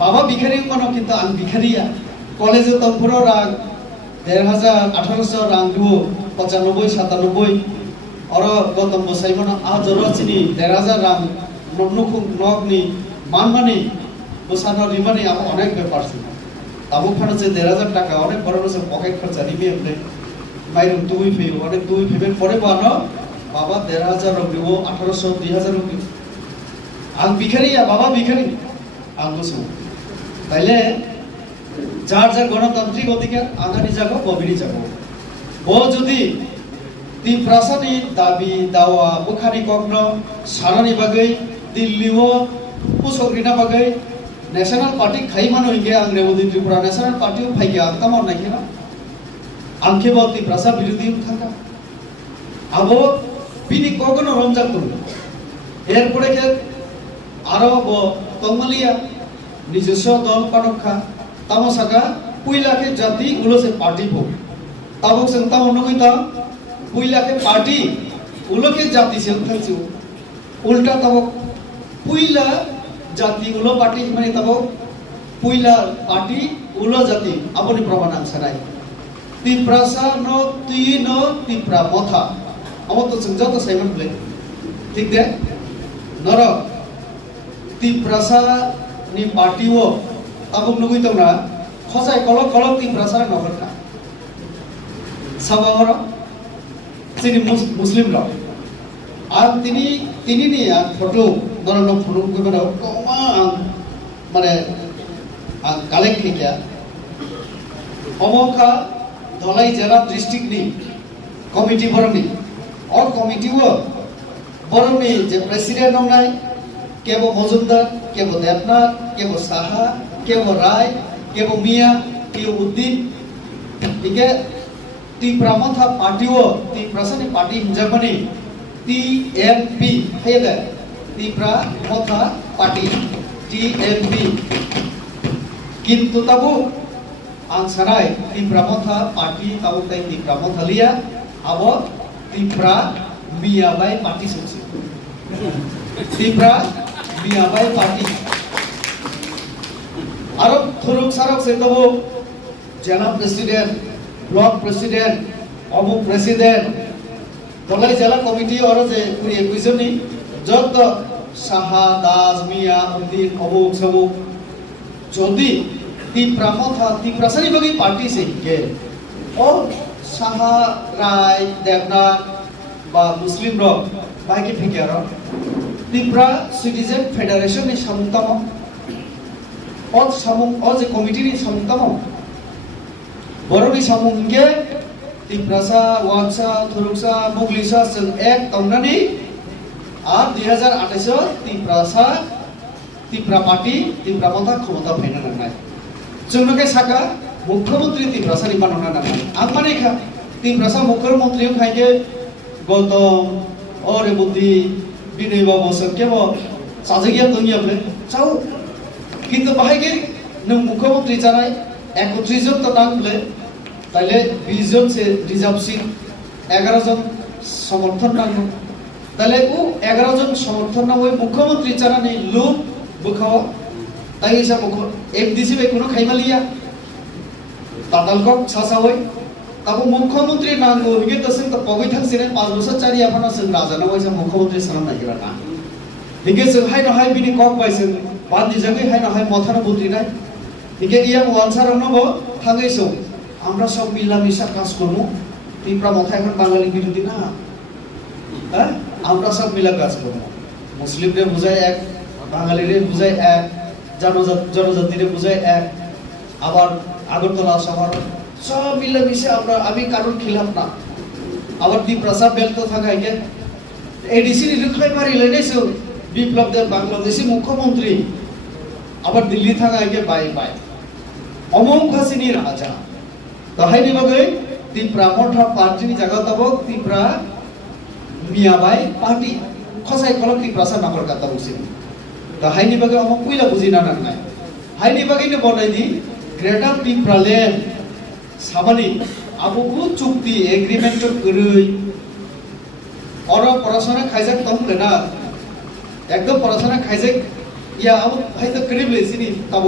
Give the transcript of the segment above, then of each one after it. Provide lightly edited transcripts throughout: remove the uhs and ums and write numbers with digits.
বাবা ভিখারি কোনো কিন্তু আং ভিখারিয়া কলেজে তম্পুরো রাং ১,৫০০ ১,৮০০ রাং দিব ৯৫ ৯৭ অর গতম বসাইবন আজর চিনি ১,৫০০ রাং ননুখুং নগনি মানমানি বসানো রিমানি আমার অনেক ব্যাপার ছিল তাবো ফানো যে ১,৫০০ টাকা অনেক বড় বড় পকেট খরচা নিবি এমনি মাইরুম তুই ফেইব অনেক তুই ফেবেন পরে বানো বাবা ১,৫০০ রং দিব ১৮০০ ২,০০০ রং দিব আং ভিখারিয়া বাবা ভিখারি আং বসু তাইলে যার যার গণতান্ত্রিক অধিকার আগানি যাবো ববিনি যাবো ও যদি তি প্রাসানি দাবি দাওয়া মুখানি কগ্ন সারানি বাগৈ দিল্লিও পুসগ্রিনা বাগৈ ন্যাশনাল পার্টি খাই মানো হিগে আং রেবদি ত্রিপুরা ন্যাশনাল পার্টিও ফাইগে আং তামর নাকি না আংকে বতি প্রাসা বিরোধী থাকা আবো বিনি কখনো রমজান করুন এরপরে কে আরো তংমালিয়া নিজস্ব দল পানক্ষা তামসাকা পুইলাকে জাতি উলোসে পার্টি ভোগ তাবক সেন তাম নগইতা পুইলাকে পার্টি উলোকে জাতি সেন থাকছু উল্টা তাবক পুইলা জাতি উলো পার্টি মানে তাবক পুইলা পার্টি উলো জাতি আপনি প্রমাণ আনসারাই তিপ্রাসা ন তিন তিপ্রা মথা আমার তো যত সাইমন বলে ঠিক দে নর তিপ্রাসা নি পার্টিও তাবক নগইতো না খসাই কলক কলক তিপ্রাসা নগরকা সাবাহর তিনি মুসলিম র আর তিনি নি আর ফটো নরন ফটো কইবা কমা মানে কালেক্ট কিয়া অমকা ধলাই জেলা ডিস্ট্রিক্ট নি কমিটি বরনি और কমিটিও বরনি যে প্রেসিডেন্ট নংনাই কেবো মজুমদার কেবো দেবনাথ কেবো সাহা কেবো রায় কেবো মিয়া কেবো উদ্দিন ঠিকে টি প্রামথা পার্টিও টি প্রসানি পার্টি হিজাবনি টিএমপি হেদে টি প্রামথা পার্টি টিএমপি কিন্তু তাবু आं सानाय तिप्रामथा पार्टी ताबो ताई तिप्रामथालिया आबो तिप्रा मियाबाई पार्टी सोंसि तिप्रा मियाबाई पार्टी आरो थुरुक सारक सेतबो जिला प्रेसिडेंट ब्लॉक प्रेसिडेंट अमुक प्रेसिडेंट दलाई जिला कमिटी और जे कुरी कुइजनी जत साहा दास मिया उद्दीन अमुक सबुक जदि तिप्रामथा तिप्रासानी बगी पार्टी से के और साहा राय देवनाथ बा मुस्लिम रो बाकी फेके रो तिप्रा सिटीजन फेडरेशन नि सामुंताम और सामुं और जे कमिटी नि सामुंताम बरनि सामुंगे तिप्रासा वांसा थुरुकसा मुगलिसा जों एक तंगनानि আর 2028 तिप्रासा तिप्रा पार्टी तिप्रामथा क्षमता फाइना नांनाय जोंनोके साका मुख्यमंत्री तिप्रासानि बानना नांनाय आं मानेखा तिप्रासा मुख्यमंत्री खाइगे गौतम और बुद्धि बिनय बाबू संकेबो साजगिया दुनियाबले चाउ किन्तु बाहायगे नों मुख्यमंत्री जानाय 31 जन तो नांगले ताइले 20 जन से रिजार्व सीट 11 जन समर्थन नांगो ताइले उ 11 जन समर्थन नांगो मुख्यमंत्री जानानै लुप बुखाव ताई हिसाब एफडीसी बे कोनो खाइमालिया तातालकक सासावै ताबो मुख्यमंत्री नांगो हिगे तसिन त पगै थांसिने 5 बोसोर 4 आफाना जों राजाना वाइसा मुख्यमंत्री सानाम नागिरा ना हिगे जों हाय न हाय बिनि कक बायसों बादि जगै हाय न हाय मथाना बुद्रिनाय हिगे इया वानसारावनबो थांगैसौ আমরা সব মিলামিশা কাজ করব তিপ্রা মাথায় এখন বাঙালি বিরোধী না হ্যাঁ আমরা সব মিলা কাজ করব মুসলিমদের বুঝায় এক বাঙালিদের বুঝায় এক জনজাতিদের বুঝায় এক আবার আগরতলা শহর সব মিলামিশা আমরা আমি কারণ খিলাফ না আবার তিপ্রাসা বেলতো থাকায় কে এডিসি নিরুখাই মারি লাইনাইছো বিপ্লবদের বাংলাদেশি মুখ্যমন্ত্রী আবার দিল্লি থাকায় কে বাই বাই অমং খাসিনি রাজা তাহাইনি বাগৈ তিপ্রা মঠা পার্টিনি জায়গা তাবক তিপ্রা মিয়াবাই পার্টি খসাই কলক তিপ্রাসা নাগর কাতা বসিন তাহাইনি বাগৈ অমং কইলা বুঝিনা নাংনাই হাইনি বাগৈনে বনাইনি গ্রেটার তিপ্রাল্যান্ড সাবানি আবুকু চুক্তি এগ্রিমেন্ট কरै অর পড়াশোনা খাইজাক তমলে না একদম পড়াশোনা খাইজাক या अब हाइतो करीब ले सिनी तब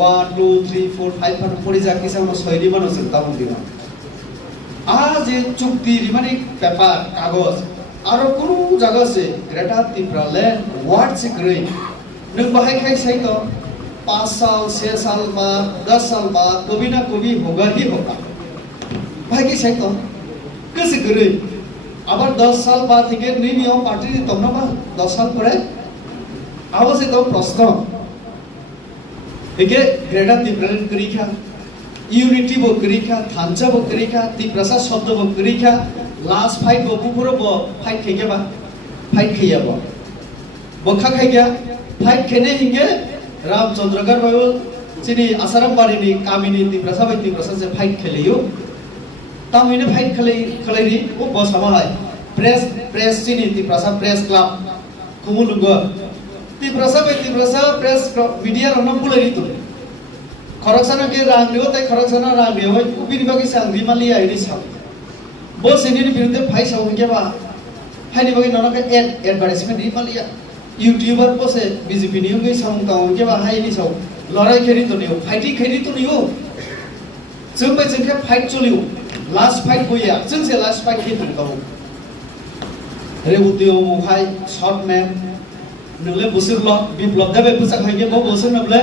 1 2 3 4 5 मान पड़ी जा किसा नो सैली मान से तब दिना आज ये चुक्ति रिमानी पेपर कागज आरो कुनु जगह से ग्रेटा तिब्राले वार्ड से करे नों बाहाय खाय सही तो 5 साल 6 साल बाद 10 साल बाद कभी ना कभी होगा ही होगा भाई की सही तो कैसे करे अब 10 साल बाद ही के नहीं हो पार्टी तो ना बा 10 साल पड़े आवश्य तो प्रश्न ठीक है ग्रेटा तिब्राले करी क्या यूनिटी वो करी क्या थांचा वो करी क्या तिब्रासा शब्द वो करी क्या लास्ट फाइट वो बुकुरो वो फाइट खेगे बा फाइट खेया वो खा खेगा फाइट खेने हिंगे रामचंद्रगढ़ बाबू चिनी आसाराम बारी नी कामिनी तिब्रासा बाई तिब्रासा से फाइट खेलियो तामिने फाइट खेले री वो बस हमारा प्रेस चिनी तिब्रासा प्रेस क्लब कुमुलुंगो तिब्रासा बाई तिब्रासा प्रेस मीडिया रंग पुले री तो खरकसाना के रांगलियो ताई खरकसाना रांगलियो भाई उबिनी बाकी सांगरी मालिया इरी साव बस इन्हीं बिरुद्ध फाइट साव के बा हानि बाकी नौना के एडवर्टाइजमेंट री मालिया यूट्यूबर पोसे बीजेपी नियो के साव का के बा हाई इरी साव लड़ाई खेरी तो नहीं हो फाइटिंग खेरी तो नहीं हो जों बाई जों के फाइट चलियो लास्ट फाइट गया जों से लास्ट फाइट खेरी तो रे उद्योग हाई शॉर्ट मैन नले बुसुर ल बिप्लब देबे पुसा खाइगे बो बुसुर नबले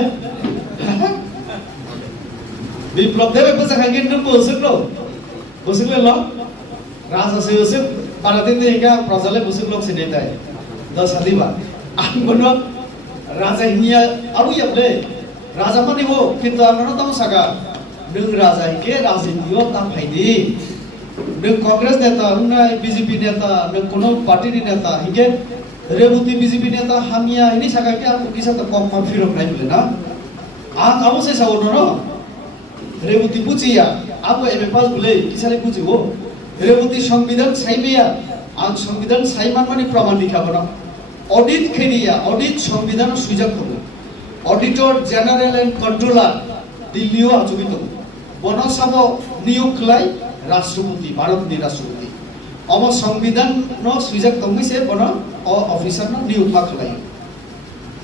बिप्लब देबे पुसा खाइगे न बुसुर ल राजा से उसे पारातीन देगा प्रजाले बुसुर लोग से देता है 10 साल बाद आम बनो राजा हिया अब यबले राजा माने हो किंतु आमनो तम सगा नों राजा के राजनीतियो ता फाइदी नों कांग्रेस नेता उन्नाय बीजेपी नेता नों कोनो पार्टी नि नेता हिगे रेबुती बीजेपी नेता हामिया इनि सगा के आम किसा तो कम मा फिरो नाइ बोले ना आं आबो से साव न रेबुती पुचिया आबो एबे पास बोले किसाले पुचि हो रेबुती संविधान साइबिया आं संविधान साइमान माने प्रमाण दिखाबो ना ऑडिट खेरिया ऑडिट संविधान सुजाक को ऑडिटर जनरल एंड कंट्रोलर दिल्लीओ आजुगित बनसाबो नियोग खलाई राष्ट्रपति भारत नि राष्ट्रपति अब संविधान न सुजाक तंगिसे बन ऑफिसर न नियोग मा खलाई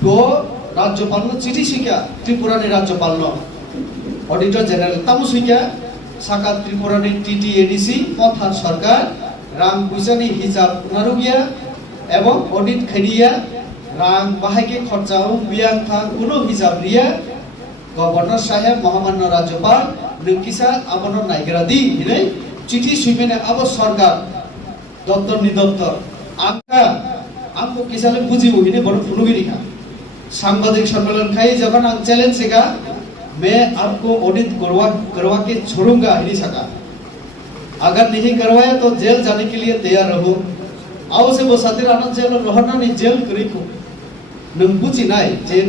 तो राज्यपाल न चिठी सिका त्रिपुरा नि राज्यपाल न ऑडिटर जनरल तामु सिका साका त्रिपुरा नि टीटीएडीसी पथा सरकार राम पुइसानि हिसाब नारुगिया एवं ऑडिट खेरिया रां बाहाय के खर्चाओ बियां था कुनो हिसाब रिया गवर्नर साहेब महामान्य राज्यपाल नकिसा आबनो नाइगरादी हिने चिठी सुइमेने अब सरकार दफ्तर नि दफ्तर आमको किसाले बुझी हो हिने बड़ फुलुगिरी का सांबादिक सम्मेलन खाई जबन आं चैलेंज सेगा मैं आपको ऑडिट करवा के छोड़ूंगा हिनी सका अगर नहीं करवाया तो जेल जाने के लिए तैयार रहो आओ से वो साथी आनंद जेल रहना नहीं जेल करी को नंबुची नाई जे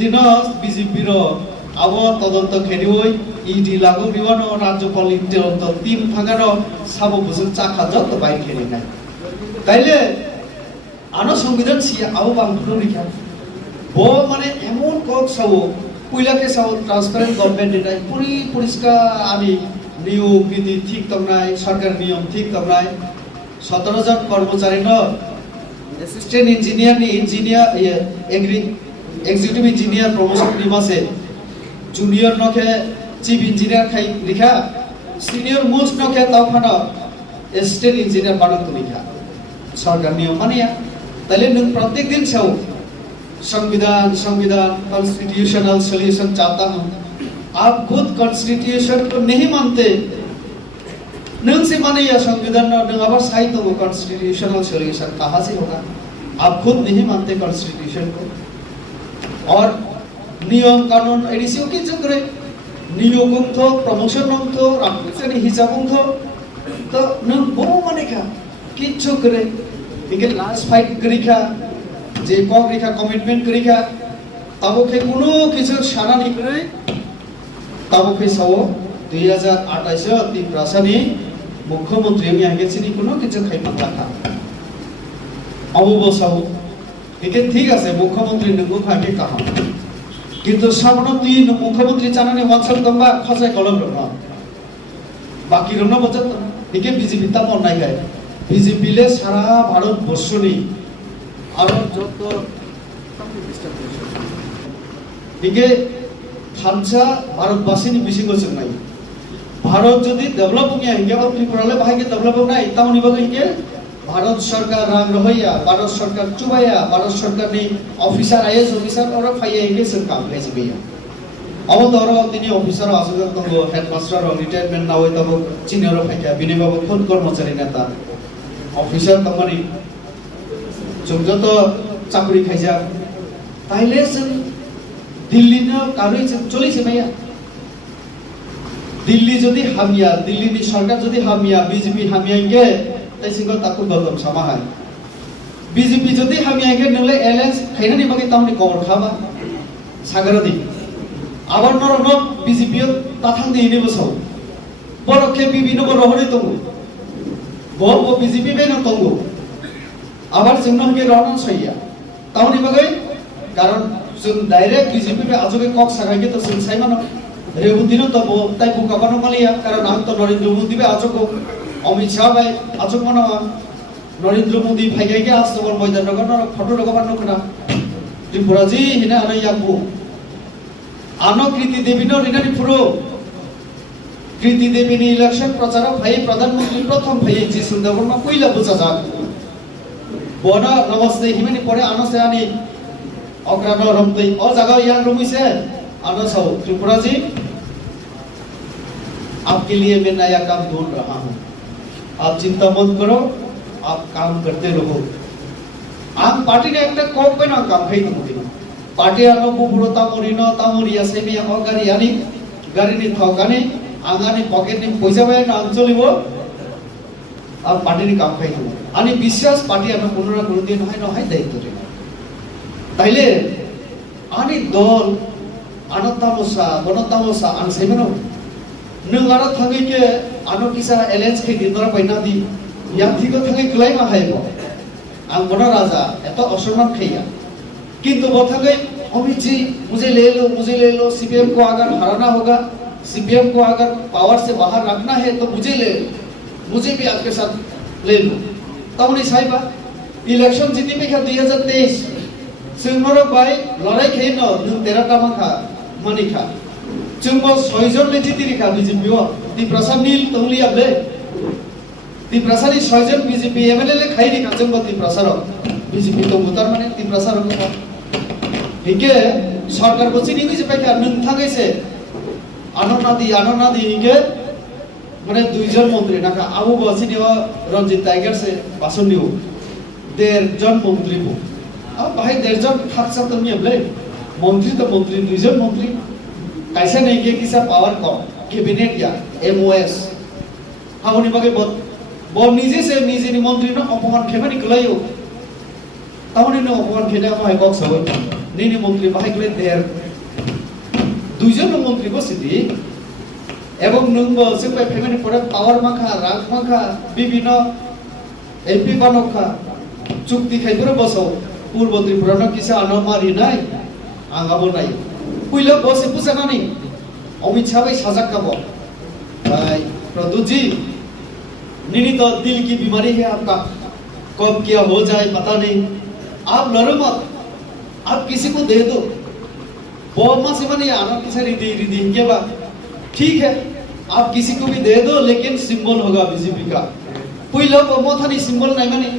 दिन बीजेपी रो अब तदंत खेरी होई ईडी लागू रिवानो राज्यपाल Intel team फागानो Sabo बुसुर चाखा Jat by खेरी नाई ताइले आनो संविधान सिया आओ बांगुनो रिखा वो माने एमन কক सावो पुइला के साव ट्रांसपेरेंट गवर्नमेंट नाई पुरी परिष्कार आमी नियम विधि ठीक तमनाय सरकार नियम ठीक तमनाय 17 जन कर्मचारी न असिस्टेंट इंजीनियर नि इंजीनियर एग्जीक्यूटिव इंजीनियर प्रमोशन निमासे जूनियर न के चीफ इंजीनियर खाई लिखा सीनियर मोस्ट न के तावखाना असिस्टेंट इंजीनियर बानन तो लिखा सरकार नियम मानिया तले नों प्रत्येक दिन छौ संविधान कॉन्स्टिट्यूशनल सॉल्यूशन चाहता हूं आप खुद कॉन्स्टिट्यूशन को नहीं मानते नंग से माने या संविधान नंग आबार साई तो कॉन्स्टिट्यूशनल सॉल्यूशन कहां से होगा आप खुद नहीं मानते कॉन्स्टिट्यूशन को और नियम कानून एडिसियो की चक्रे नियोग तो प्रमोशन तो राष्ट्रपति हिसाब तो नंग बो माने का कि चक्रे इके लास्ट फाइट करिखा जे कम रिखा कमिटमेंट करिखा तब के कोनो किछु साना नि करे तब के सावो 2028 त्रिपुरासानि मुख्यमंत्री मी आगे सिनी कोनो किछु खाइमा लाखा अबो बसावो इके ठीक আছে मुख्यमंत्री नंगो फाके कहा किंतु सामने तुई मुख्यमंत्री चानाने वांसल दंबा खसाय कलम रहा बाकी रंना बचत इके बीजेपी ता मन नाइ गाय बीजेपी ले सारा भारत बर्षनि आरो जत হিগে থানসা ভারতবাসীনি বিসিঙ্গো जोंनाय भारत যদি ডেভেলপ হইয়া হিগে ত্রিপুরালে বাহাইকে ডেভেলপ নাই তামনি বাগে হিগে भारत सरकार रां रहोया भारत सरकार चुबाया भारत सरकार नि ऑफिसर आईएएस ऑफिसर और फाइया हिगे जों काम खाइजोबैया अब दर दिनै ऑफिसर आजुग दंगो हेडमास्टर और रिटायरमेंट नावै तब चिनियर फाइया बिनि बाबो फुल कर्मचारी नेता ऑफिसर तमनि जों जत चाकरी खाइजा ताइले जों दिल्लीनो कारुइ जों चलिसेबाया दिल्ली जदि हामिया दिल्लीनि सरकार जदि हामिया बीजेपी हामिया हिगे ताइसिंगो ताकु दलम समाहाय बीजेपी जदि हामिया हिगे नले एलएस खाइनानि बागे तामनि खबर खाबा सागरदि आबार नरन बीजेपी ताथां दिने बसौ बरखे बिबिनो बरहरि दङ बो बीजेपी बेनो दङ आबार जोंनो हिगे रन सैया तामनि बागे कारण जों डाइरेक्ट बीजेपी पे आजके कक सागाइगे तो जों साइमानो रेवुदिनो तो बो ताइ बुकाबानो मालिया कारण आं तो नरेंद्र मोदी बे आजको अमित शाह भाई आजक मानवा नरेंद्र मोदी फाइगाइगे आस्तबर मैदान नगर फटो लगाबानो खोना त्रिपुरा जी हिना आनो याबु आनो कृति देवीनो रिनानि पुरो कृति देवीनि इलेक्शन प्रचार भाई प्रधानमंत्री प्रथम भाई जी सुंदरबर्मा पहिला बुझा जा बना नमस्ते हिमानि परे आनो सेआनि अग्रानो रमदै अ जागा यां रमिसे आनो सौ त्रिपुरा जी आपके लिए मैं नया काम ढूंढ रहा हूँ आप चिंता मत करो आप काम करते रहो आम पार्टी ने एक कॉप पे ना काम खाई तुम पार्टी आनो बुबुरो तामोरिनो तामोरिया सेमी अगारी यानी गाड़ी नि थावगानी आंगानी पॉकेट नि पैसा बाय ना चलिबो आप पार्टी नि काम खाई तुम आनी विश्वास पार्टी आनो पुनरा गुरुदिन हाय न हाय दायित्व रे ताइले आनी दल आनतामसा बनतामसा आं सेमेनो नों आरो थांगैके आनो किसा एलेन्स खे दिनरा बायना दि याथिगो थांगै क्लाइ मा हायबो आं बना राजा एत असम्मान खैया किंतु बथागै अमित जी मुझे ले लो सीपीएम को अगर हराना होगा सीपीएम को अगर पावर से बाहर रखना है तो मुझे ले मुझे भी आपके साथ ले लो तमनि साइबा इलेक्शन जीती पे 2023 जोंमरो बाय लड़ाई खेन नों 13 टा माखा मानिखा जोंबो 6 जन लेजितिरिखा बीजेपीओ ति प्रसाद नील तंगलियाबले ति प्रसादि 6 जन बीजेपी एमएलए ले खाइरिखा जोंबो ति प्रसाद बीजेपी तो मुतार माने ति प्रसाद को हिके सरकार को चिनि बिजे पाइखा नोंथांगैसे आननादि हिके माने 2 जन मंत्री नाका आबो बसिनियो रंजित टाइगर से बासनियो 1.5 जन मंत्री बो अब भाई 1.5 जन खाकसा तमियाबले मंत्री तो मंत्री 2 जन मंत्री कैसा नहीं के किसा पावर को कैबिनेट या एमओएस हाउनी बागे बो निजे से निजे नि मंत्री न अपमान खेमानि गलायो तावनि न अपमान खेना माय कक सबै निनि मंत्री बाहाय गले देर 2 जन मंत्री को सिद्धि एवं नंगो सेपे फेमानि परे पावर माखा राग माखा विभिन्न एमपी बानखा चुक्ति खाइपुर बसौ पूर्व त्रिपुरा न किसा अनमारि नाय आंगाबो नाय पहिला बसे पुजानानि अमित शाह भाई साजा काबो भाई प्रदूत जी निनी तो दिल की बीमारी है आपका कब क्या हो जाए पता नहीं आप लड़ो मत आप किसी को दे दो बोमा से माने आना किसी रिदी के बाद ठीक है आप किसी को भी दे दो लेकिन सिंबल होगा बीजेपी का पहिला बोमा था नहीं सिंबल नहीं माने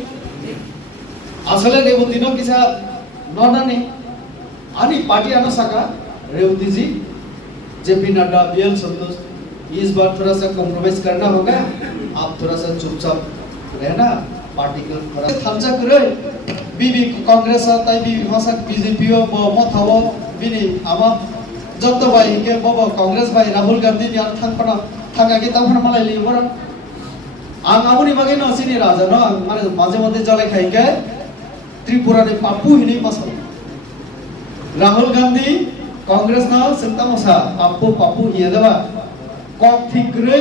असले रेवतीनो किसा ननाने आनी पार्टी आना सका रेवती जी जेपी नड्डा बीएल संतोष इस बार थोड़ा सा कॉम्प्रोमाइज करना होगा आप थोड़ा सा चुपचाप रहना पार्टी को थोड़ा थामजा करे बीबी कांग्रेस ताई बीबी भाषा बीजेपी ओ मथावो बिनि आमा जत्त भाई के बबो कांग्रेस भाई राहुल गांधी यार थांपना थांगा के तामन मलाई लिबर आं आमुनि बागे न सिनि राजा न आं माने माजे मध्य जलाय खाइके त्रिपुरा ने पापु हिनि मसल राहुल गांधी कांग्रेस ना संता मसा पापु हिया देबा कक थिग्रै